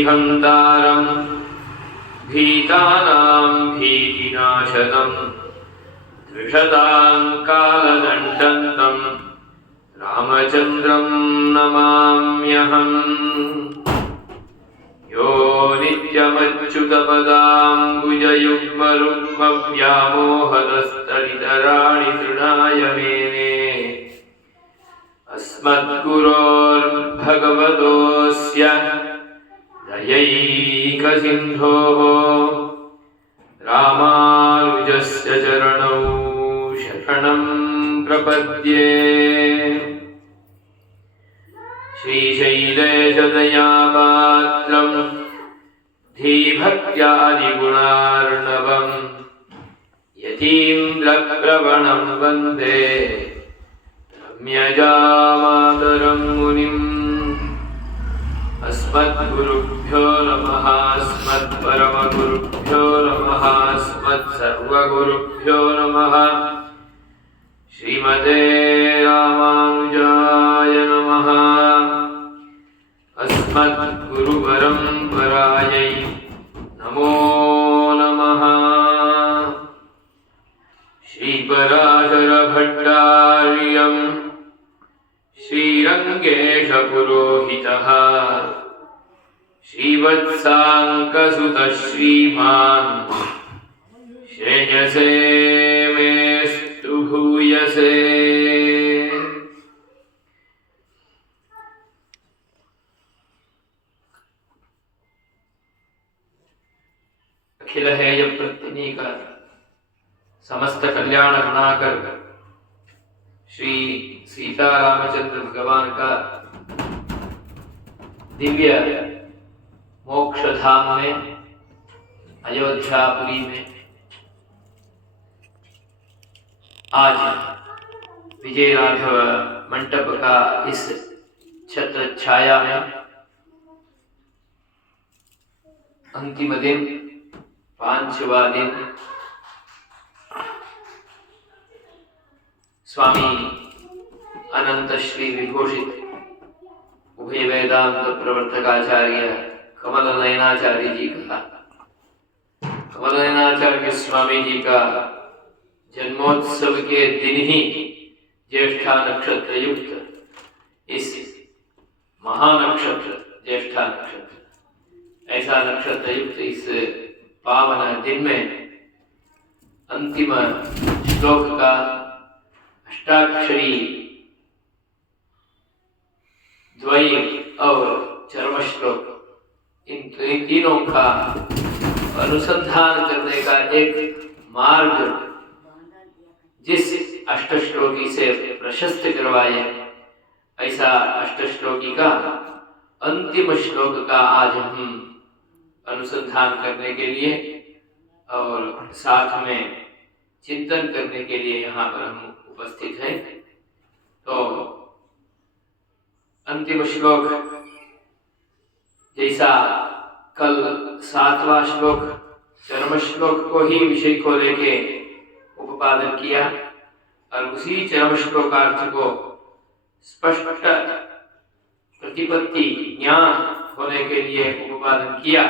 भीतिहन्तारं भीतानां भीतिनाशनं त्रिशतां कालदण्डन्तं रामचन्द्रं नमाम्यहम्। यो नित्यमच्युतपदाम्बुजयुग्मरुग्मव्यामोहतस्तदितराणि तृणाय मेने अस्मद्गुरोर्भगवतोऽस्य दयैकसिन्धोः रामानुजस्य चरणौ शरणं प्रपद्ये। श्रीशैलेशदयापात्रं धीभक्त्यादिगुणार्णवं यतीन्द्रप्रवणं वन्दे रम्यजामातरं मुनिम्। अस्मद्गुरुभ्यो नमः, अस्मत्परमगुरुभ्यो नमः, अस्मत्सर्वगुरुभ्यो नमः। श्रीमते रामानुजाय नमः। अस्मद्गुरुपरम्परायै नमो नमः। श्रीपराशरभट्टार्यं श्रीरङ्गेशपुरोहितः श्रीवत्साङ्कसुतः श्रीमान् श्रेयसे मेस्तु भूयसे। अखिल हेय प्रतिनीकर समस्त कल्याण गुणाकर श्री सीता रामचंद्र भगवान का दिव्य मोक्ष धाम में अयोध्यापुरी में आज विजय राघव मंडप का इस छत्र छाया में अंतिम दिन, पांचवा दिन, स्वामी अनंत श्री विभूषित उभय वेदांत प्रवर्तकाचार्य कमल नयनाचार्य जी का, कमल नयनाचार्य स्वामी जी का जन्मोत्सव के दिन ही ज्येष्ठा नक्षत्र युक्त इस महानक्षत्र ज्येष्ठा नक्षत्र, ऐसा नक्षत्र युक्त इस पावन दिन में अंतिम श्लोक का अष्टाक्षरी द्वय और चरम श्लोक, इन तीनों का अनुसंधान करने का एक मार्ग जिस अष्टश्लोकी से प्रशस्त करवाए, ऐसा अष्टश्लोकी का अंतिम श्लोक का आज हम अनुसंधान करने के लिए और साथ में चिंतन करने के लिए यहाँ पर हम उपस्थित हैं। तो अंतिम श्लोक जैसा कल सातवां श्लोक चरम श्लोक को ही विषय को लेके उपपादन किया और उसी चरम श्लोकार्थ को स्पष्ट प्रतिपत्ति ज्ञान होने के लिए उपपादन किया,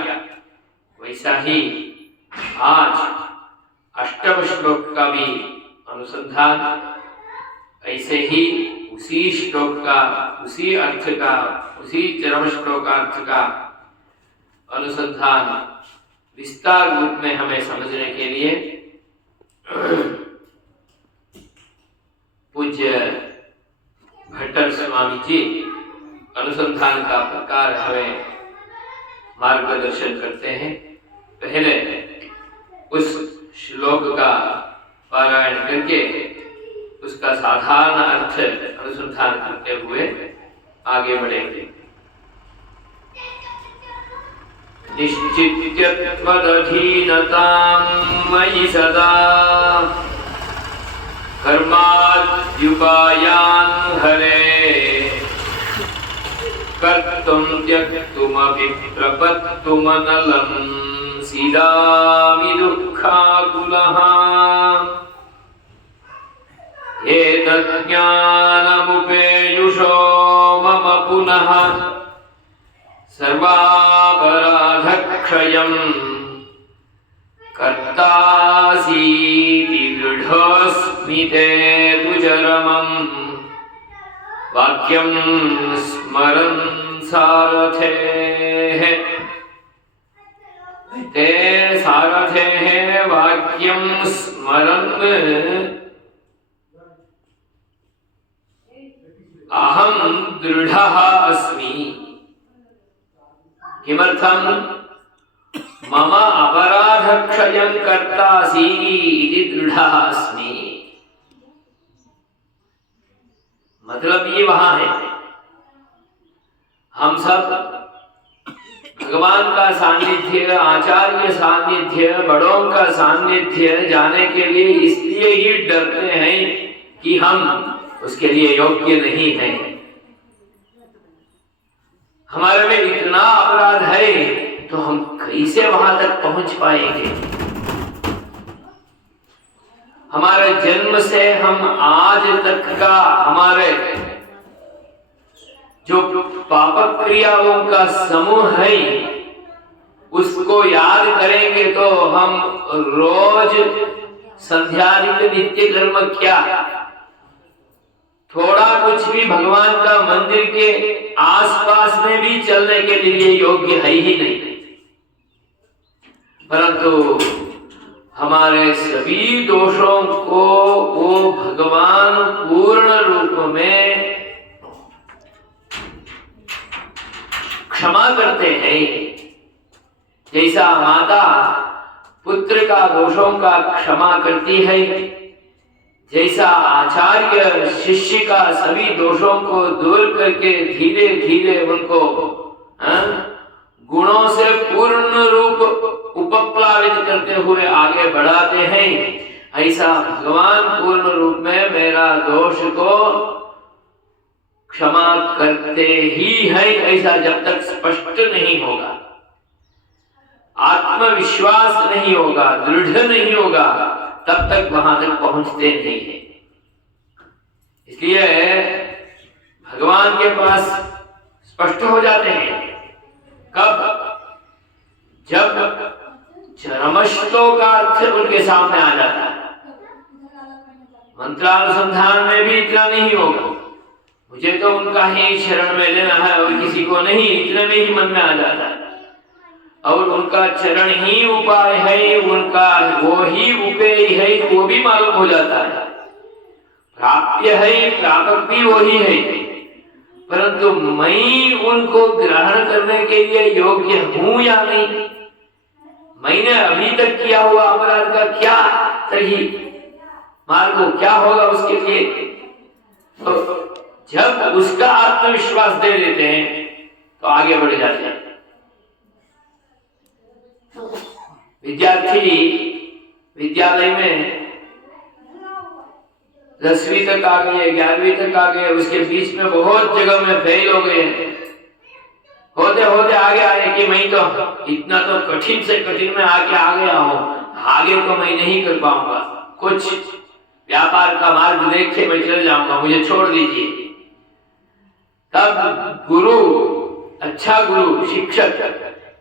वैसा ही आज अष्टम श्लोक का भी अनुसंधान ऐसे ही उसी श्लोक का, उसी अर्थ का, उसी चरम श्लोकार्थ का अनुसंधान विस्तार रूप में हमें समझने के लिए पूज्य भट्टर स्वामी जी अनुसंधान का प्रकार हमें मार्गदर्शन करते हैं। पहले उस श्लोक का पारायण करके उसका साधारण अर्थ अनुसंधान करते हुए आगे बढ़ेंगे। निश्चित्यत्वदधीनतां मयि सदा कर्माद्युपायान् हरे कर्तुं त्यक्तुमपि प्रपत्तुमनलं सीदामि दुःखाकुलः। एतज्ज्ञानमुपेयुषो मम पुनः सर्वापराधक्षयं कर्तासीति दृढोऽस्मि ते तु चरमं वाक्यं स्मरन् सारथेः ते सारथेः वाक्यं स्मरन् अहं दृढः अस्मि। किमर्थं? मम अपराधक्षयं कर्तासि इति दृढः अस्मि। मतलब ये वहां है, हम सब भगवान का सानिध्य, आचार्य सानिध्य, बड़ों का सानिध्य जाने के लिए इसलिए ही डरते हैं कि हम उसके लिए योग्य नहीं हैं। हमारे में इतना अपराध है तो हम कैसे वहां तक पहुंच पाएंगे? हमारे जन्म से हम आज तक का हमारे जो पाप क्रियाओं का समूह है उसको याद करेंगे तो हम रोज संध्यानित्य नित्य कर्म क्या, थोड़ा कुछ भी भगवान का मंदिर के आसपास में भी चलने के लिए योग्य है ही नहीं। परंतु हमारे सभी दोषों को वो भगवान पूर्ण रूप में क्षमा करते हैं। जैसा माता पुत्र का दोषों का क्षमा करती है, जैसा आचार्य शिष्य का सभी दोषों को दूर करके धीरे धीरे उनको गुणों से पूर्ण रूप उपप्लावित करते हुए आगे बढ़ाते हैं, ऐसा भगवान पूर्ण रूप में मेरा दोष को क्षमा करते ही है। ऐसा जब तक स्पष्ट नहीं होगा, आत्मविश्वास नहीं होगा, दृढ़ नहीं होगा, तब तक वहां तक पहुंचते नहीं है। इसलिए भगवान के पास स्पष्ट हो जाते हैं कब? जब चरमश्लोक का अर्थ उनके सामने आ जाता है। मंत्रानुसंधान में भी इतना नहीं होगा, मुझे तो उनका ही शरण में लेना है और किसी को नहीं, इतने में ही मन में आ जाता है। और उनका चरण ही उपाय है, उनका वो ही उपेय है, वो भी मालूम हो जाता है। प्राप्य है, प्रापक भी वही है, परंतु मैं उनको ग्रहण करने के लिए योग्य हूं या नहीं, मैंने अभी तक किया हुआ अपराध का क्या सही मार्ग क्या होगा उसके लिए। तो जब उसका आत्मविश्वास दे देते हैं तो आगे बढ़ जाते हैं। विद्यार्थी विद्यालय में 10वीं तक आ गए, 11वीं तक आ गए, उसके बीच में बहुत जगह में फेल हो गए, होते होते आगे आए कि मैं तो इतना तो कठिन से कठिन में आके आ गया हूँ, आगे तो मैं नहीं कर पाऊंगा, कुछ व्यापार का मार्ग देख के मैं चल जाऊंगा, मुझे छोड़ दीजिए। तब गुरु, अच्छा गुरु, शिक्षक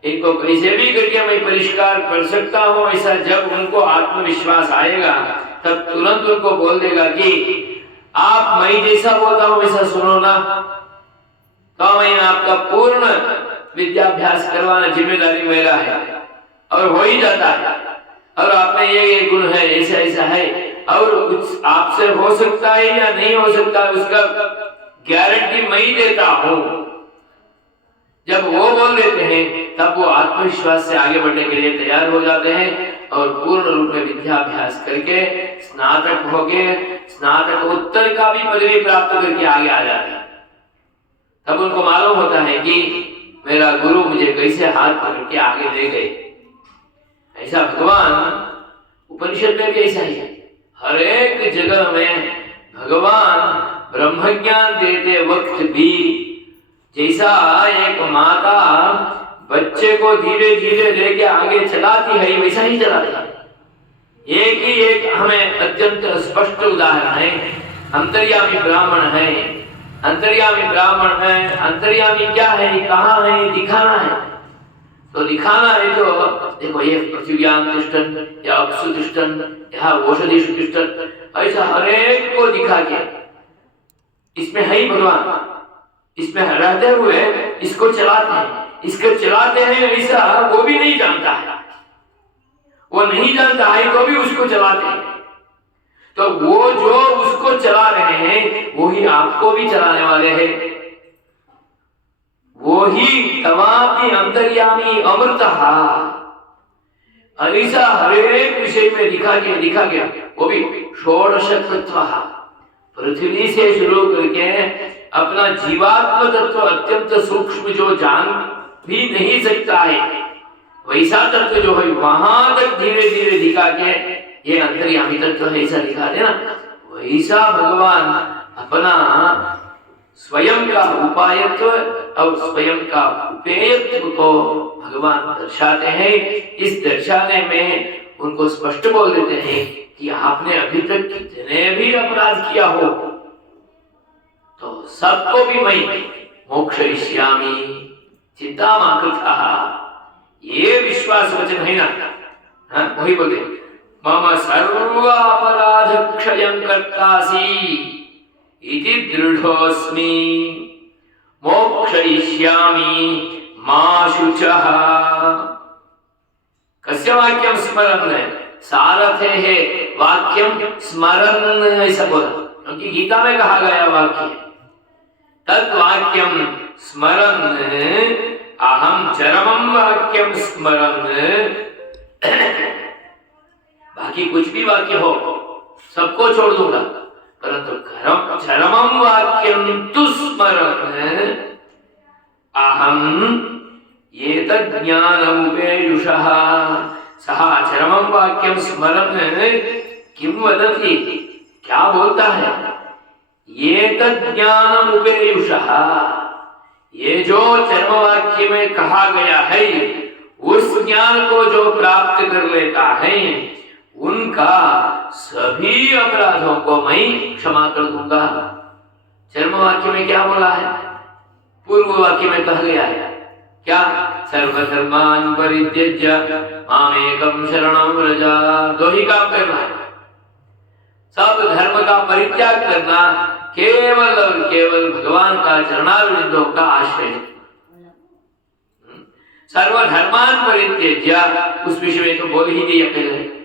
इनको कैसे भी करके मैं परिष्कार कर सकता हूँ, ऐसा जब उनको आत्मविश्वास आएगा तब तुरंत उनको बोल देगा कि आप मैं जैसा बोलता हूँ वैसा सुनो ना, तो मैं आपका पूर्ण विद्याभ्यास करवाना जिम्मेदारी मेरा है। और हो ही जाता है, और आप में ये गुण है, ऐसा ऐसा है, और कुछ आपसे हो सकता है या नहीं हो सकता उसका गारंटी मैं ही देता हूँ। जब वो बोल देते हैं तब वो आत्मविश्वास से आगे बढ़ने के लिए तैयार हो जाते हैं और पूर्ण रूप में विद्याभ्यास करके स्नातक हो गए, स्नातक उत्तर का भी पदवी प्राप्त करके आगे आ जाते हैं। तब उनको मालूम होता है कि मेरा गुरु मुझे कैसे हाथ पकड़ के आगे ले गए। ऐसा भगवान उपनिषद में भी ऐसा ही है, हर एक जगह में भगवान ब्रह्मज्ञान देते वक्त भी जैसा एक माता बच्चे को धीरे धीरे लेके आगे चलाती है वैसा ही चलाती है। एक ही एक हमें अत्यंत स्पष्ट उदाहरण है, अंतर्यामी ब्राह्मण है, अंतर्यामी ब्राह्मण है, अंतर्यामी क्या है, कहाँ है, दिखाना है। तो दिखाना है तो देखो ये पृथ्व्याम तिष्ठन् या अप्सु तिष्ठन् या ओषधिषु तिष्ठन्, ऐसा हर एक को दिखा के इसमें है ही भगवान, इसमें रहते हुए इसको चलाते हैं, इसको चलाते हैं, ऐसा वो भी नहीं जानता है, वो नहीं जानता है तो भी उसको चलाते हैं। तो वो जो उसको चला रहे हैं वो ही आपको भी चलाने वाले हैं, वो ही तमापि अंतर्यामी अमृतः। ऐसा हर एक विषय में दिखा गया, वो भी षोडशतत्वः, पृथ्वी से शुरू करके अपना जीवात्म तत्व अत्यंत सूक्ष्म जो जान भी नहीं सकता है वैसा तत्व जो है वहां तक धीरे धीरे दिखा के ये अंतर्यामी तत्व है ऐसा दिखा देना। वैसा भगवान अपना स्वयं का उपायत्व और स्वयं का उपेयत्व को भगवान दर्शाते हैं। इस दर्शाने में उनको स्पष्ट बोल देते हैं कि आपने अभी तक कितने भी अपराध किया हो तो सबको भी मैं मोक्षयिष्यामि चिंता मा कृतः, ये विश्वास वचन है ना। हाँ वही बोलते मम सर्व अपराध क्षयं कर्तासि इति दृढोऽस्मि मोक्षयिष्यामि मा शुचः। कस्य वाक्यं स्मरन्, सारथेः वाक्यं स्मरन् ऐसा बोला, क्योंकि गीता में कहा गया वाक्य तत् वाक्यं स्मरन् अहम चरमं वाक्यं स्मरन्। बाकी कुछ भी वाक्य हो सबको छोड़ दूंगा, परंतु चरमं वाक्यं तु स्मरन् अहम एतद् ज्ञानमुपेयुषः। सः चरमं वाक्यं स्मरन् किं वदति, क्या बोलता है, एतद् ज्ञानमुपेयुषः, ये जो चरम वाक्य में कहा गया है उस ज्ञान को जो प्राप्त कर लेता है उनका सभी अपराधों को मैं क्षमा कर दूंगा। चरम वाक्य में क्या बोला है, पूर्व वाक्य में कहा गया है क्या, सर्वधर्मान् परित्यज्य मामेकं शरणं व्रज। दो ही काम करना है, सब धर्म का परित्याग करना, केवल और केवल भगवान का चरणारविंदों का आश्रय। सर्वधर्मान् परित्यज्य, उस विषय में तो बोल ही दिया पहले।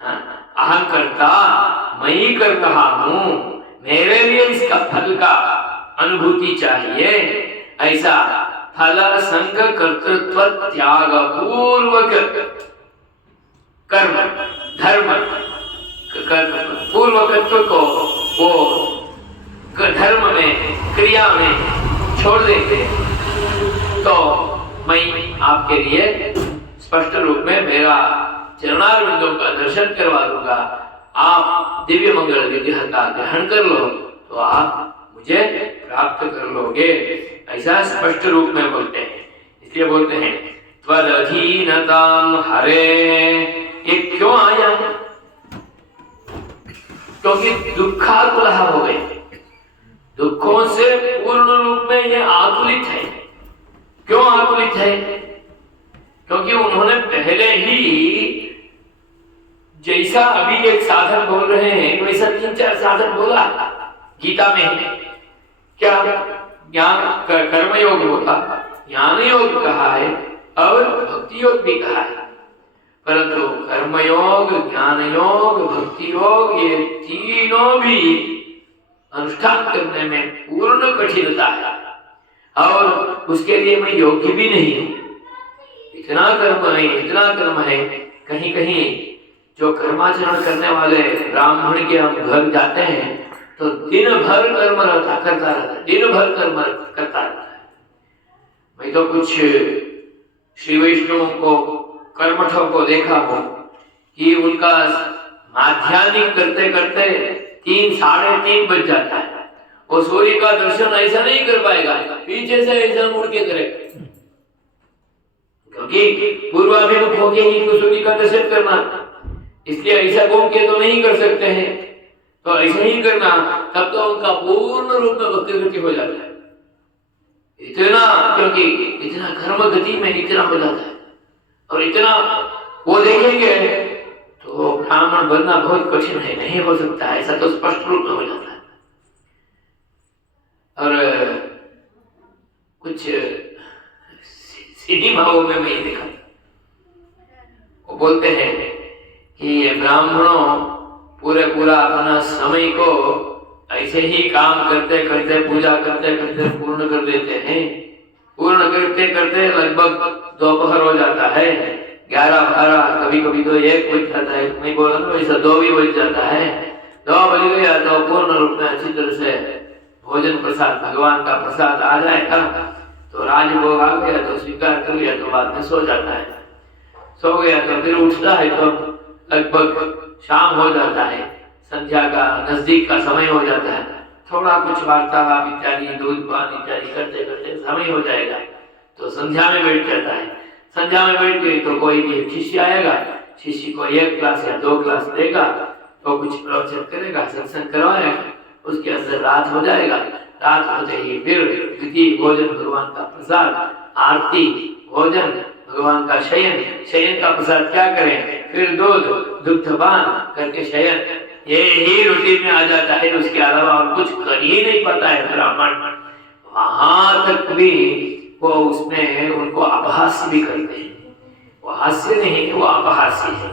अहं कर्ता, मैं ही कर रहा हूं, मेरे लिए इसका फल का अनुभूति चाहिए, ऐसा फल संग कर्तृत्व त्याग पूर्वक कर्म धर्म पूर्वकत्व को वो धर्म में क्रिया में छोड़ देते तो मैं आपके लिए स्पष्ट रूप में मेरा चरणारविंदों का दर्शन करवा दूंगा। आप दिव्य मंगल विग्रह का ग्रहण कर लो तो आप मुझे प्राप्त कर लोगे, ऐसा स्पष्ट रूप में बोलते हैं। इसलिए बोलते हैं त्वदधीनतां हरे। ये क्यों आया, क्योंकि दुखाकुलः हो गए, दुखों से पूर्ण रूप में ये आकुलित है। क्यों आकुलित है, क्योंकि उन्होंने पहले ही जैसा अभी एक साधन बोल रहे हैं वैसा 3-4 साधन बोला गीता में। क्या ज्ञान कर्मयोग बोला, ज्ञान योग कहा है और भक्ति योग भी कहा है, परंतु कर्मयोग, ज्ञान योग, भक्ति योग ये तीनों भी अनुष्ठान करने में पूर्ण कठिनता है और उसके लिए मैं योग्य भी नहीं हूं। इतना कर्म है, इतना कर्म है, कहीं कहीं जो कर्माचरण करने वाले ब्राह्मण के हम घर जाते हैं तो दिन भर कर्म करता रहता है, दिन भर कर्म करता रहता है। मैं तो कुछ श्री वैष्णवों को कर्मठों को देखा हो कि उनका माध्यान्हिक करते करते 3-3:30 बज जाता है, वो सूर्य का दर्शन ऐसा नहीं कर पाएगा, पीछे से ऐसा मुड़ के करेगा, क्योंकि पूर्वाभिमुख होके ही तो सूर्य का दर्शन करना, इसलिए ऐसा घूम के तो नहीं कर सकते हैं। तो ऐसे ही करना, तब तो उनका पूर्ण रूप में भक्ति गति हो जाता है। इतना, क्योंकि इतना कर्म गति में इतना हो जाता है, और इतना वो देखेंगे तो ब्राह्मण बनना बहुत कठिन है, नहीं हो सकता है, ऐसा तो स्पष्ट रूप में हो जाता है। और कुछ सिनेमाओं में मैं देखा, वो बोलते हैं कि ब्राह्मणों पूरा अपना समय को ऐसे ही काम करते करते, पूजा करते करते पूर्ण कर देते हैं। पूर्ण करते करते लगभग दोपहर हो जाता है, 11-12, कभी कभी तो 1 बज जाता है, नहीं बोला ना वैसा 2 भी बज जाता है। 2 बज गया तो पूर्ण रूप में अच्छी तरह से भोजन प्रसाद, भगवान का प्रसाद आ जाएगा, तो राजभोग आ गया तो स्वीकार कर लिया, तो बाद में सो जाता है। सो गया तो फिर उठता है तो लगभग शाम हो जाता है, संध्या का नजदीक का समय हो जाता है। थोड़ा कुछ वार्तालाप इत्यादि, दूध पान इत्यादि करते करते समय हो जाएगा, तो संध्या में बैठ जाता है। संध्या में बैठ गई तो कोई भी शिष्य आएगा, शिष्य को 1 क्लास या 2 क्लास देगा, तो कुछ प्रवचन करेगा, सत्संग करवाएगा, उसके अंदर रात हो जाएगा। रात होते ही फिर द्वितीय भोजन, भगवान का प्रसाद, आरती, भोजन, भगवान का शयन, शयन का प्रसाद क्या करें, फिर दूध दुग्धपान करके शयन, ये ही रूटीन में आ जाता है। उसके अलावा और कुछ कर ही नहीं पाता है ब्राह्मण। वहां तक भी वो उसमें उनको अपहास्य भी करते हैं, वो हास्य नहीं है, वो अपहास्य है।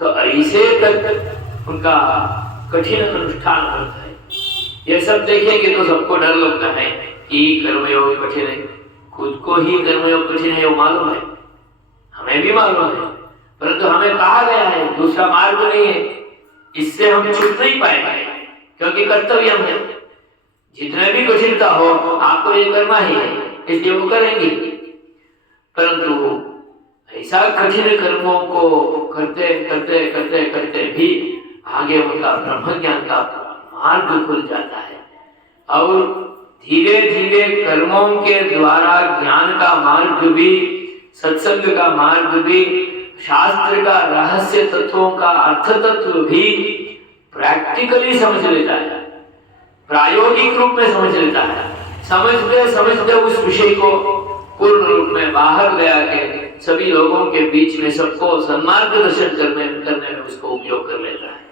तो ऐसे तक उनका कठिन अनुष्ठान होता है। ये सब देखेंगे तो सबको डर लगता है कि कर्मयोग कठिन है, खुद को ही कर्मयोग कठिन है वो मालूम है, हमें भी मालूम है, परंतु हमें कहा गया है दूसरा मार्ग नहीं है, इससे हम छूट नहीं पाएंगे, क्योंकि कर्तव्य है। जितने भी कठिनता हो आपको ये करना ही है, इसलिए वो करेंगे। परंतु ऐसा कठिन कर्मों को करते करते करते करते भी आगे उनका ब्रह्म ज्ञान का मार्ग खुल जाता है, और धीरे धीरे कर्मों के द्वारा ज्ञान का मार्ग भी, सत्संग का मार्ग भी, शास्त्र का रहस्य तत्वों का अर्थ तत्व भी प्रैक्टिकली समझ लेता है, प्रायोगिक रूप में समझ लेता है। समझते समझते उस विषय को पूर्ण रूप में बाहर ले आके सभी लोगों के बीच में सबको सन्मार्गदर्शन करने में उसको उपयोग कर लेता है।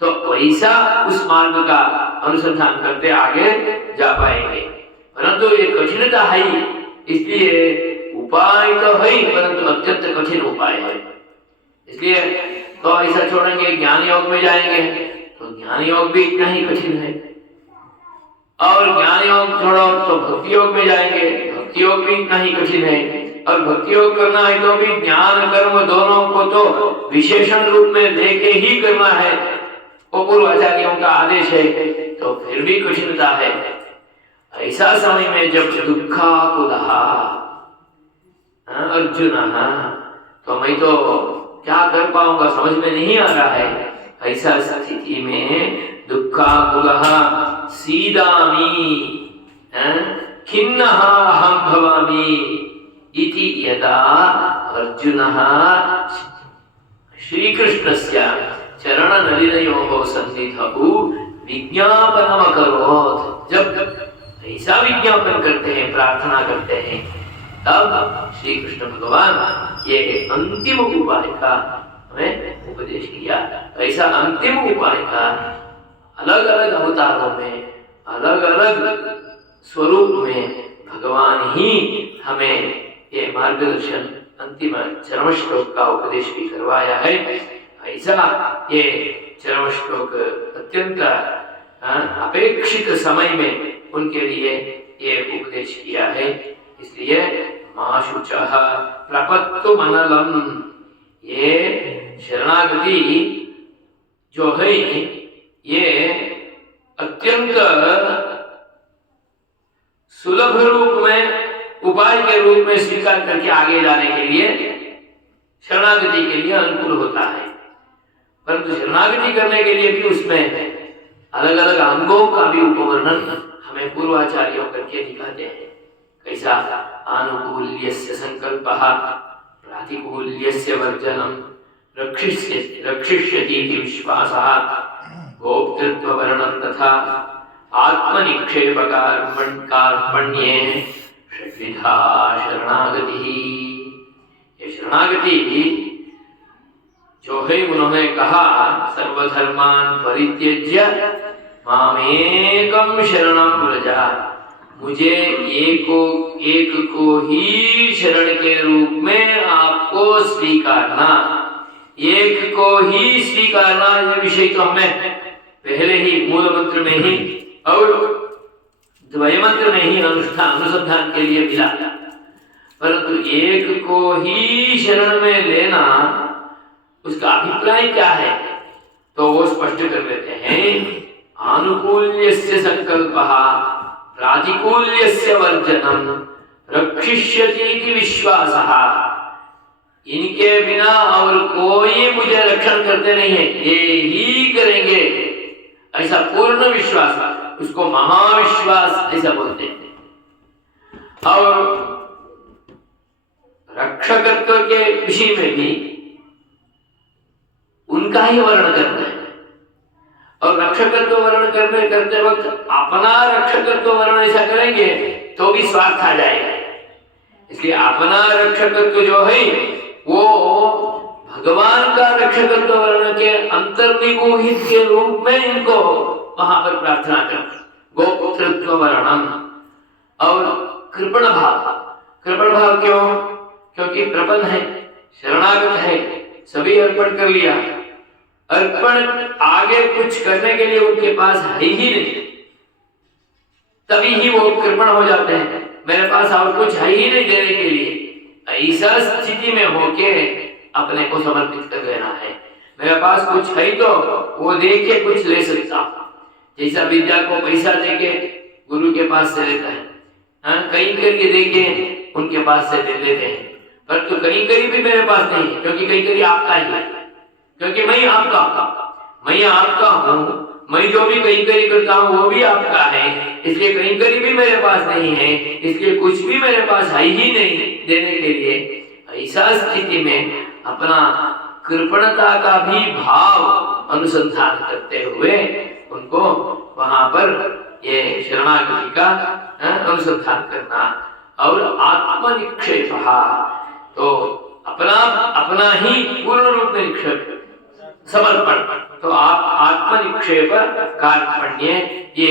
तो वैसा उस मार्ग का अनुसंधान करते आगे जा पाएंगे। परंतु ये कठिनता है, इसलिए उपाय तो है, परंतु अत्यंत कठिन उपाय है। इसलिए तो ऐसा छोड़ेंगे, ज्ञान योग में जाएंगे तो ज्ञान योग भी इतना ही कठिन है, और ज्ञान योग छोड़ो तो भक्ति योग में जाएंगे, भक्ति योग भी इतना ही कठिन है, और भक्ति योग करना है तो भी ज्ञान कर्म दोनों को तो विशेषण रूप में लेके ही करना है, वो पूर्वाचार्यों का आदेश है, तो फिर भी कठिनता है। ऐसा समय में जब दुःखाकुलः अर्जुन, तो मैं तो क्या कर पाऊंगा, समझ में नहीं आ रहा है, ऐसा स्थिति में दुःखाकुलः सीदामि खिन्नः अहं भवामि इति यदा अर्जुनः श्रीकृष्णस्य चरणनलिनयोः सन्निधौ विज्ञापनमकरोत्। जब ऐसा विज्ञापन करते हैं, प्रार्थना करते हैं, तब श्री कृष्ण भगवान ये अंतिम उपाय का हमें उपदेश किया। ऐसा अंतिम उपाय का अलग अलग अवतारों में, अलग अलग स्वरूप में भगवान ही हमें ये मार्गदर्शन, अंतिम चरम श्लोक का उपदेश भी करवाया है। ऐसा ये चरम श्लोक अत्यंत अपेक्षित समय में उनके लिए ये उपदेश किया है। इसलिए मा शुचः प्रपत्तुमनलम्, ये शरणागति जो है ये अत्यंत सुलभ रूप में, उपाय के रूप में स्वीकार करके आगे जाने के लिए, शरणागति के लिए अनुकूल होता है। परंतु शरणागति करने के लिए भी उसमें अलग अलग अंगों का भी उपवर्णन हमें पूर्वाचार्यों करके दिखाते हैं। कैसा आनुकूल्यस्य संकल्पः, प्रातिकूल्यस्य वर्जनम्, रक्षिष्यति विश्वासः, गोप्तृत्व वर्णन तथा आत्मनिक्षेप कार्पण्ये षड्विधा शरणागति। ये शरणागति जो है उन्होंने कहा सर्वधर्मान परित्यज्य मामेकं शरणं व्रज, मुझे एक को ही शरण के रूप में आपको स्वीकारना, एक को ही स्वीकारना। ये विषय तो हमें पहले ही मूल मंत्र में ही और द्वय मंत्र में ही अनुसंधान के लिए मिला, परंतु एक को ही शरण में लेना उसका अभिप्राय क्या है तो वो स्पष्ट कर देते हैं। आनुकूल्यस्य संकल्पः प्रातिकूल्यस्य वर्जनम रक्षिष्यति इति विश्वासः। इनके बिना और कोई मुझे रक्षण करते नहीं है, ये ही करेंगे, ऐसा पूर्ण विश्वास, उसको महाविश्वास ऐसा बोलते हैं। और रक्षकत्व के विषय में भी उनका ही वर्णन करना है, और रक्षकत्व वर्णन करते वक्त अपना रक्षकत्व वर्णन ऐसा करेंगे तो भी स्वार्थ आ जाएगा। इसलिए अपना रक्षकत्व जो है वो भगवान का रक्षकत्व वर्णन के अंतर्निगूहित के रूप में इनको वहां पर प्रार्थना कर। गोप्तृत्व वर्णन और कृपण भाव क्यों? क्योंकि प्रपन्न है, शरणागत है, सभी अर्पण कर लिया, अर्पण आगे कुछ करने के लिए उनके पास है ही नहीं, तभी ही वो कृपण हो जाते हैं। मेरे पास और कुछ है ही नहीं देने के लिए, ऐसा स्थिति में होके अपने को समर्पित कर देना है। मेरे पास कुछ है तो वो दे के कुछ ले सकता, जैसा विद्या को पैसा देके गुरु के पास से लेता है, कहीं करके देके उनके पास से दे लेते हैं, पर तो कहीं करी भी मेरे पास नहीं है, क्योंकि कहीं करी आपका ही है, क्योंकि मैं आपका हूँ, मैं जो भी कहीं करी करता हूँ वो भी आपका है, इसलिए कहीं करी भी मेरे पास नहीं है, इसलिए कुछ भी मेरे पास है ही नहीं देने के लिए। ऐसा स्थिति में अपना कृपणता का भी भाव अनुसंधान करते हुए उनको वहां पर ये शरणागति का अनुसंधान करना। और आत्मनिक्षेप, तो अपना ही पूर्ण रूप में निक्षेप समर्पण, तो आप आत्मनिक्षेप कार्पण्य, ये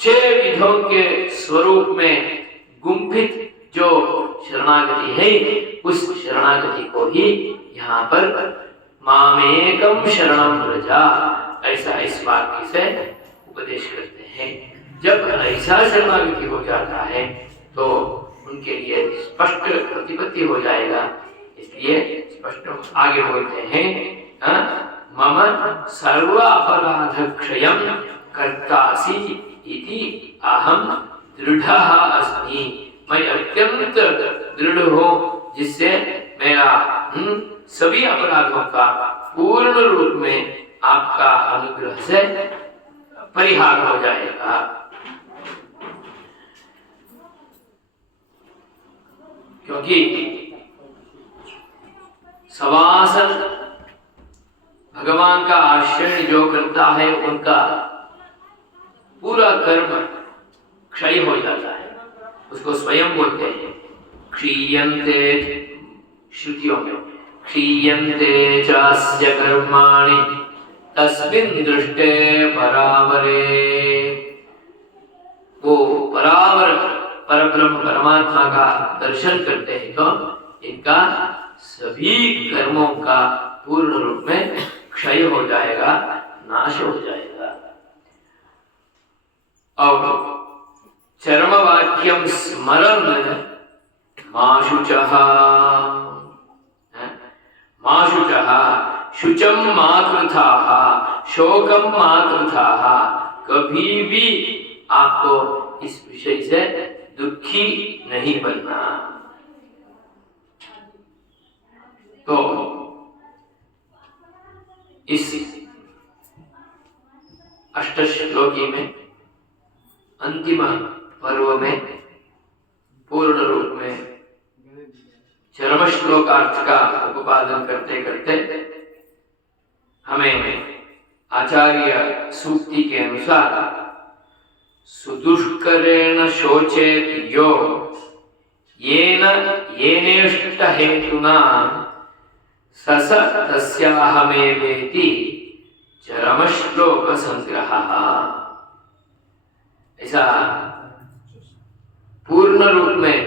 6 विधों के स्वरूप में गुंफित जो शरणागति है उस शरणागति को ही यहाँ पर मामेकम शरणं व्रज ऐसा इस वाक्य से उपदेश करते हैं। जब ऐसा शरणागति हो जाता है तो उनके लिए स्पष्ट प्रतिपत्ति हो जाएगा। इसलिए स्पष्ट आगे बोलते हैं, मम सर्व अपराध क्षयं कर्तासि इति अहम दृढ़ः अस्मि। मैं अत्यंत दृढ़ हूँ जिससे मेरा सभी अपराधों का पूर्ण रूप में आपका अनुग्रह से परिहार हो जाएगा। क्योंकि सवासन भगवान का आश्रय जो करता है उनका पूरा कर्म क्षय हो जाता है, उसको स्वयं बोलते हैं क्षीयन्ते, श्रुतियों में क्षीयन्ते चास्य कर्माणि तस्मिन् दृष्टे परावरे। वो परावर परब्रह्म परमात्मा का दर्शन करते हैं तो इनका सभी कर्मों का पूर्ण रूप में क्षय हो जाएगा, नाश हो जाएगा। और चरम वाक्यम स्मरन माशुचः, शुचम माकृथाः शोकम माकृथाः, कभी भी आपको इस विषय से दुखी नहीं बनना। तो इस अष्टश्लोकी में अंतिम पर्व में पूर्ण रूप में चरम श्लोकार्थ का उपादन करते करते हमें आचार्य सूक्ति के अनुसार सुदुष्करेण शोचेत यो येन येनेष्ट हेतुना सस तस्याहमेवेति चरम श्लोक संग्रह। ऐसा पूर्ण रूप में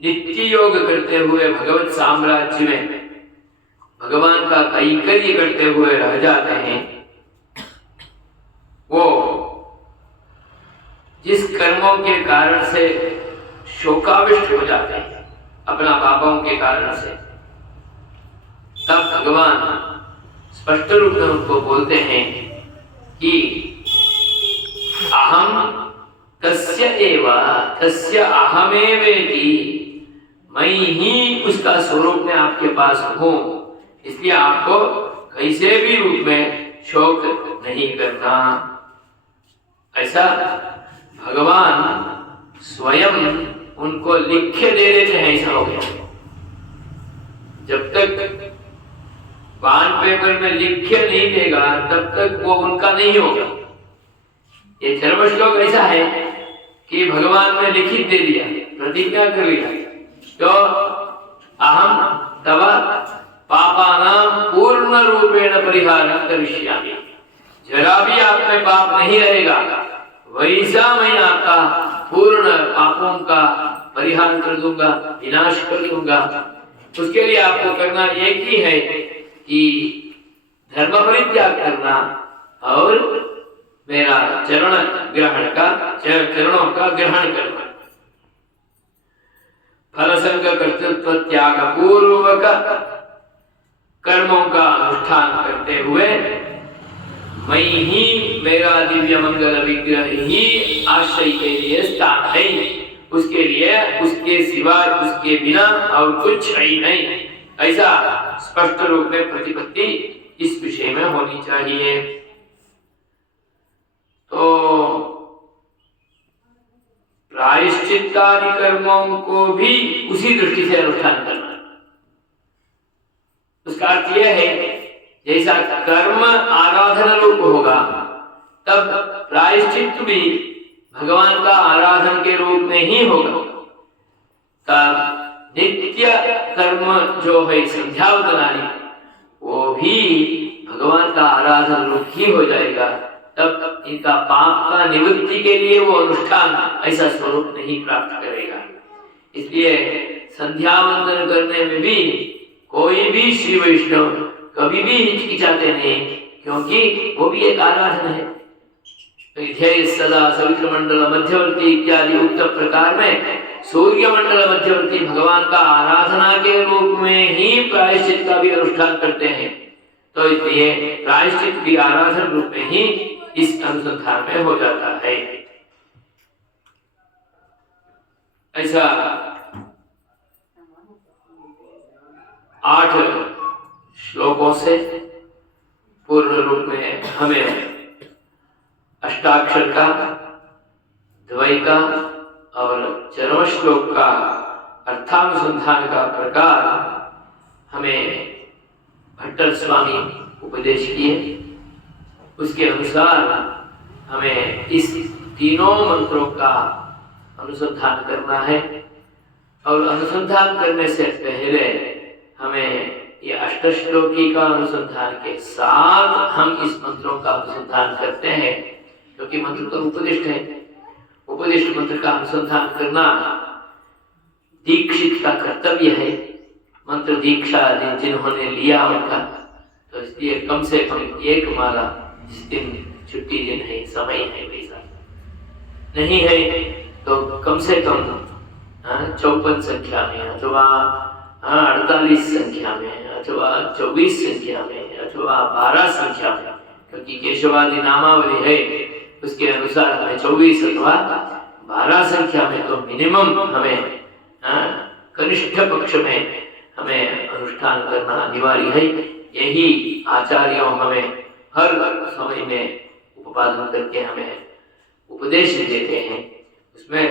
नित्य योग करते हुए भगवत साम्राज्य में भगवान का कैंकर्य करते हुए रह जाते हैं, वो जिस कर्मों के कारण से शोकाविष्ट हो जाते हैं अपना पापों के कारण से, तब भगवान स्पष्ट रूप में उनको बोलते हैं कि अहम तस्य एव तस्य अहमेवेति, मैं ही उसका स्वरूप में आपके पास हूं, इसलिए आपको कैसे भी रूप में शोक नहीं करना। ऐसा भगवान स्वयं उनको लिख के दे देते हैं। ऐसा हो गया, जब तक बॉन्ड पेपर में लिख के नहीं देगा तब तक वो उनका नहीं होगा। ये चरम श्लोक ऐसा है कि भगवान ने लिखित दे दिया, प्रतिज्ञा कर लिया, तो अहम तव पापानां पूर्ण रूपेण परिहारं करिष्यामि, जरा भी आप में पाप नहीं रहेगा, वैसा मैं आपका पूर्ण पापों का परिहार कर दूंगा, विनाश कर दूंगा। उसके लिए आपको करना एक ही है कि धर्म परित्याग करना और मेरा चरणों का ग्रहण करना। फलसंग कर्तृत्व त्याग पूर्वक कर्मों का अनुष्ठान करते हुए मैं ही, मेरा दिव्य मंगल विग्रह ही आश्रय के लिए स्थान है, उसके लिए उसके सिवा उसके बिना और कुछ ही नहीं। ऐसा स्पष्ट रूप में प्रतिपत्ति इस विषय में होनी चाहिए। तो प्रायश्चित्तादि कर्मों को भी उसी दृष्टि से अनुष्ठान करना। उसका अर्थ यह है, जैसा कर्म आराधना रूप होगा, तब प्रायश्चित भी भगवान का आराधन के रूप में ही होगा। तब नित्य कर्म जो है संध्यावदनादि, वो भी भगवान का आराधन रूप ही हो जाएगा। तब इनका पाप का निवृत्ति के लिए वो अनुष्ठान ऐसा स्वरूप नहीं प्राप्त करेगा। इसलिए संध्या वंदन करने में भी कोई भी श्री वैष्णव कभी भी हिचकिचाते नहीं, क्योंकि वो भी एक आराधना है। सदा सवित्र मंडल मध्यवर्ती इत्यादि उक्त प्रकार में सूर्य मंडल मध्यवर्ती भगवान का आराधना के रूप में ही प्रायश्चित का भी अनुष्ठान करते हैं। तो इसलिए प्रायश्चित भी आराधन रूप में ही इस अनुसंधान में हो जाता है। ऐसा 8 श्लोकों से पूर्ण रूप में हमें अष्टाक्षर का, द्वय का और चरम श्लोक का अर्थानुसंधान का प्रकार हमें भट्टर स्वामी उपदेश किए। उसके अनुसार हमें इस तीनों मंत्रों का अनुसंधान करना है, और अनुसंधान करने से पहले हमें ये अष्टश्लोकी का अनुसंधान के साथ हम इस मंत्रों का अनुसंधान करते हैं, क्योंकि मंत्र तो उपदिष्ट है। उपदिष्ट मंत्र का अनुसंधान करना दीक्षित का कर्तव्य है। मंत्र दीक्षा जिन्होंने लिया उनका, तो इसलिए कम से कम एक माला, जिस दिन छुट्टी दिन है, समय है, वैसा नहीं है तो कम से कम 54 संख्या में अथवा 48 संख्या में अथवा 24 संख्या में अथवा 12 संख्या में, क्योंकि केशवादि नामावली है, उसके अनुसार हमें 24 अथवा 12 संख्या में तो मिनिमम हमें कनिष्ठ पक्ष में हमें अनुष्ठान करना अनिवार्य है। यही आचार्यों हमें हर समय में उपादन करके हमें उपदेश देते हैं। उसमें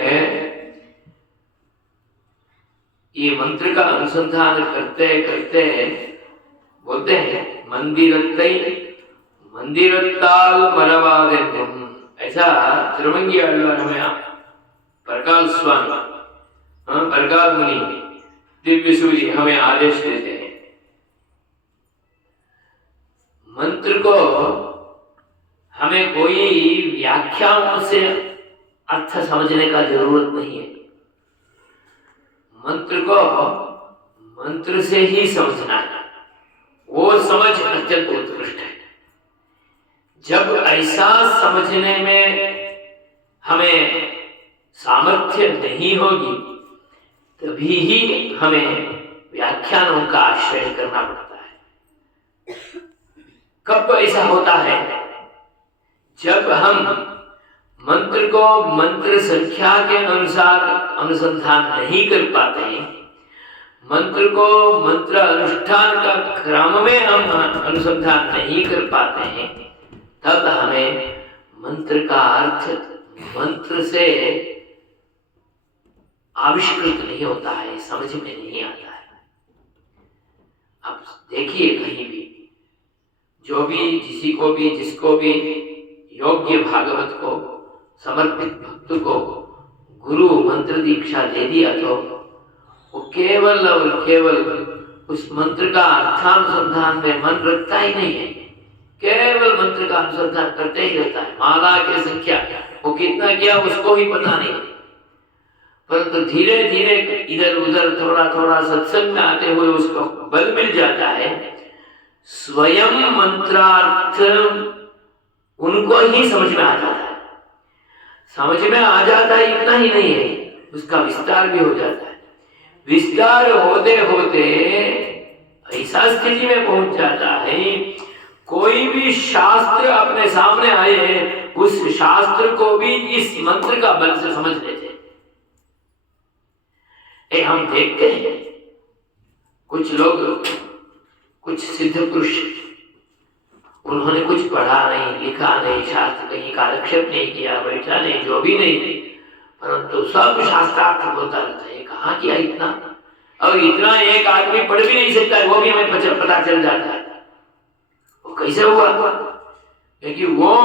ये मंत्र का अनुसंधान करते करते बोलते हैं, मंदिरत्तै मंदिरत्ताल मरवादेत्यम, ऐसा तिरुमंगी आழ்வார் हमें परकाल स्वामी, परकाल मुनि दिव्य सूरी हमें आदेश देते हैं। मंत्र को हमें कोई व्याख्याओं से अर्थ समझने का जरूरत नहीं है। मंत्र को मंत्र से ही समझना है, वो समझ अत्यंत उत्कृष्ट है। जब ऐसा समझने में हमें सामर्थ्य नहीं होगी तभी ही हमें व्याख्यानों का आश्रय करना पड़ता है। कब ऐसा होता है? जब हम मंत्र को मंत्र संख्या के अनुसार अनुसंधान नहीं कर पाते, मंत्र को मंत्र अनुष्ठान का क्रम में हम अनुसंधान नहीं कर पाते हैं, तब हमें मंत्र का अर्थ मंत्र से आविष्कृत नहीं होता है, समझ में नहीं आता है। अब देखिए, कहीं भी जो भी जिसको भी योग्य भागवत को समर्पित भक्त को गुरु मंत्र दीक्षा दे दिया तो वो केवल और केवल उस मंत्र का अर्थानुसंधान में मन रखता ही नहीं है, केवल मंत्र का अनुसंधान करते ही रहता है। माला की संख्या वो कितना किया उसको ही पता नहीं, परंतु धीरे धीरे इधर उधर थोड़ा थोड़ा सत्संग में आते हुए उसको बल मिल जाता है। स्वयं मंत्रार्थ उनको ही समझ में आ जाता है। समझ में आ जाता है इतना ही नहीं है, उसका विस्तार भी हो जाता है। विस्तार होते होते ऐसा स्थिति में पहुंच जाता है, कोई भी शास्त्र अपने सामने आए उस शास्त्र को भी इस मंत्र का बल से समझ लेते। हम देखते हैं कुछ लोग, कुछ सिद्ध पुरुष, उन्होंने कुछ पढ़ा नहीं, लिखा नहीं, शास्त्र कहीं कालक्षेप नहीं किया, बैठा नहीं, जो भी नहीं, परंतु सब शास्त्रार्थ बोलता रहता है। कहाँ किया इतना? और इतना एक आदमी पढ़ भी नहीं सकता है, वो भी हमें पता चल जाता है। वो कैसे हुआ? क्योंकि वो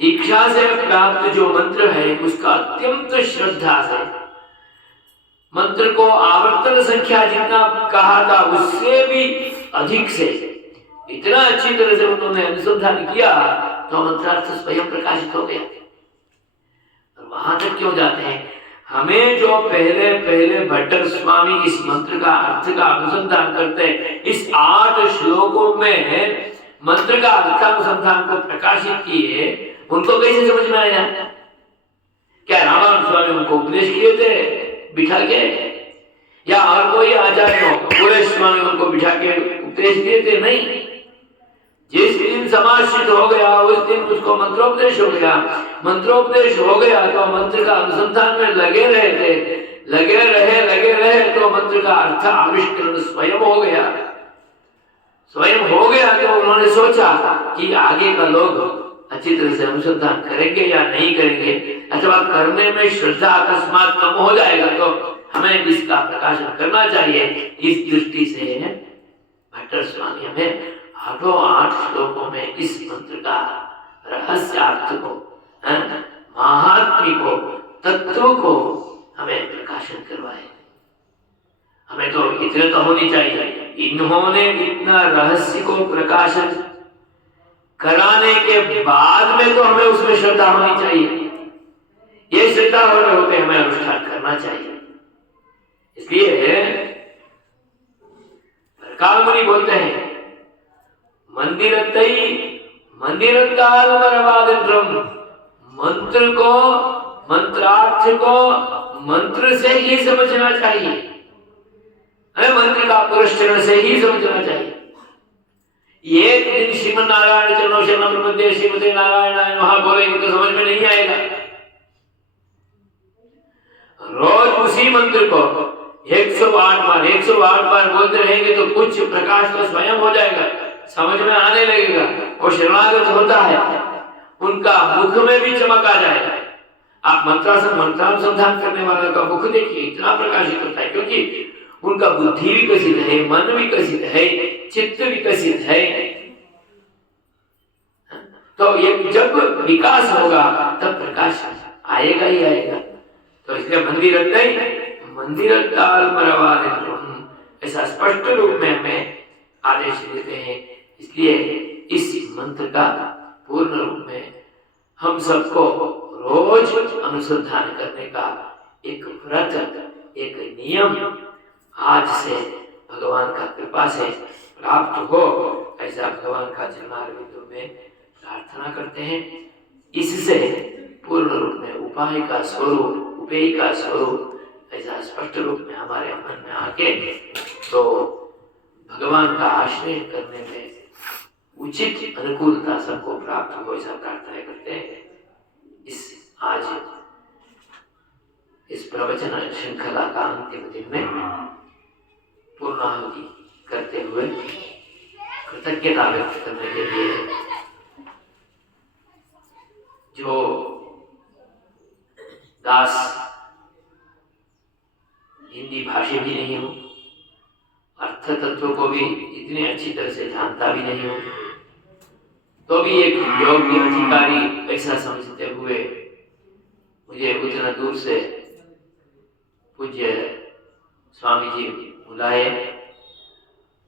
दीक्षा से प्राप्त जो मंत्र है उसका अत्यंत श्रद्धा से, मंत्र को आवर्तन संख्या जितना कहा था उससे भी अधिक से इतना अच्छी तरह से उन्होंने अनुसंधान किया तो मंत्रार्थ स्वयं प्रकाशित हो गया। और वहां तक क्यों जाते हैं? हमें जो पहले भट्टर स्वामी इस मंत्र का अर्थ का अनुसंधान करते हैं, इस 8 श्लोकों में मंत्र का अर्थानुसंधान को प्रकाशित किए, उनको कैसे समझ में आया? क्या रामानुज स्वामी उनको उपदेश किए थे बिठा के, या और कोई आचार्य पूरे स्वामी उनको बिठा के उपदेश दिए थे? नहीं। जिस दिन समाश्रित हो गया उस दिन उसको मंत्रोपदेश हो गया। मंत्रोपदेश हो गया तो मंत्र का अनुसंधान में लगे रहे तो मंत्र का अर्थ आविष्करण स्वयं हो गया। तो उन्होंने सोचा कि आगे का लोग अच्छी तरह से अनुसंधान करेंगे या नहीं करेंगे, अथवा करने में श्रद्धा अकस्मात कम हो जाएगा तो हमें इसका प्रकाशन करना चाहिए। इस दृष्टि से भट्टर स्वामी हमें 8 श्लोकों में इस मंत्र का रहस्यार्थ को, महात्म्य को, तत्व को हमें प्रकाशन करवाए। हमें तो इतने तो होनी चाहिए, इन्होंने इतना रहस्य को प्रकाशन कराने के बाद में तो हमें उसमें श्रद्धा होनी चाहिए। ये श्रद्धा हो रहे होते हमें अनुष्ठान करना चाहिए। इसलिए परकाल मुनि बोलते हैं, मंत्र को, मंत्रार्थ को मंत्र से ही समझना चाहिए, मंत्र का पुरस्चरण से ही समझना चाहिए। एक दिन श्रीमन नारायण चरणों शरणम प्रपद्ये श्रीमते नारायणाय नमः बोलेंगे तो समझ में नहीं आएगा। रोज उसी मंत्र को 108 बार बोलते रहेंगे तो कुछ प्रकाश तो स्वयं हो जाएगा, समझ में आने लगेगा। और शरणागत होता है उनका मुख में भी चमक आ जाएगा। आप मंत्रानुसंधान करने वाले का मुख देखिए, इतना प्रकाशित होता है, क्योंकि उनका बुद्धि विकसित है, मन विकसित है, चित्त विकसित है। तो ये जब विकास होगा तब प्रकाश आएगा ही आएगा। तो इसलिए मंदिर नहीं, मंदिर ऐसा स्पष्ट रूप में हमें आदेश देते हैं। इसलिए इस मंत्र का पूर्ण रूप में हम सबको रोज अनुसंधान करने का एक व्रत, एक नियम आज से भगवान का कृपा से प्राप्त हो, ऐसा भगवान का चरणारविंदों में प्रार्थना करते हैं। इससे पूर्ण रूप में उपाय का स्वरूप, उपेय का स्वरूप ऐसा स्पष्ट रूप में हमारे मन में आके तो भगवान का आश्रय करने में उचित अनुकूलता सबको प्राप्त हो, ऐसा प्रार्थना करते हैं। इस आज इस प्रवचन श्रृंखला का अंतिम दिन में पूर्णाहुति करते हुए कृतज्ञता व्यक्त करने के लिए जो दास हिंदी भाषी भी नहीं हो, अर्थ तत्व को भी इतनी अच्छी तरह से जानता भी नहीं हो, तो भी एक योग्य अधिकारी ऐसा समझते हुए मुझे उतना दूर से पूज्य स्वामी जी बुलाए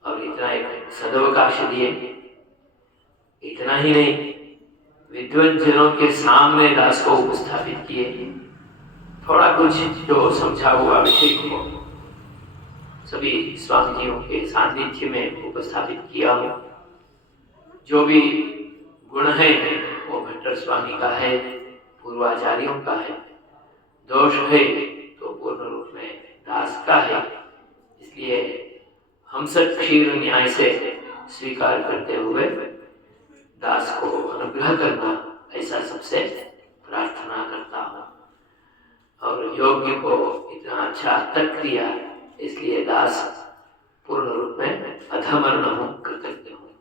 और इतना एक सदवकाश दिए। इतना ही नहीं, विद्वान जनों के सामने दास को उपस्थापित किए, थोड़ा कुछ जो समझा हुआ विषय को सभी स्वामी जियों के सानिध्य में उपस्थापित किया हो। जो भी गुण है वो भट्टर स्वामी का है, पूर्वाचार्यों का है, दोष है तो पूर्ण रूप में दास का है। इसलिए हम सब क्षीर न्याय से स्वीकार करते हुए दास को अनुग्रह करना, ऐसा सबसे प्रार्थना करता हूँ। और योग्य को इतना अच्छा तक दिया, इसलिए दास पूर्ण रूप में अधमर्ण हूँ, कृतज्ञ हूँ।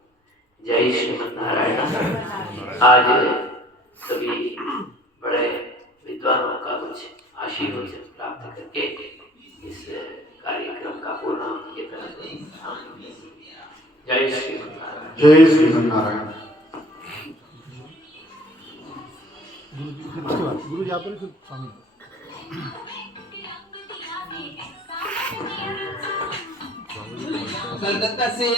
जय श्रीमन नारायण। आज सभी बड़े विद्वानों का कुछ आशीर्वचन प्राप्त करके इस कार्यक्रम का पूर्ण जय श्रीमन नारायण। जय श्रीमन नारायण। गुरु जी आप स्वामी कलकत्ता सेल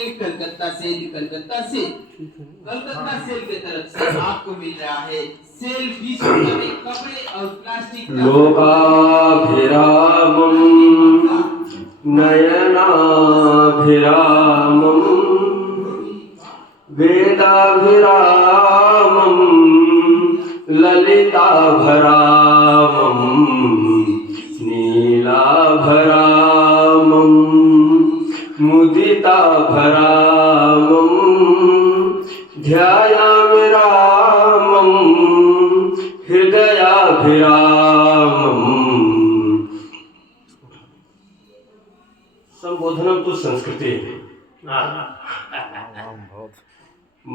की तरफ से आपको मिल रहा है सेल 20 रुपए में कपड़े और प्लास्टिक लोकाभिरामं नयनाभिरामं वेदाभिरामं ललिताभरामं नीलाभरामं मुदिताभरामं ध्यायामि रामं हृदयाभिरामं। संबोधनम तो संस्कृति।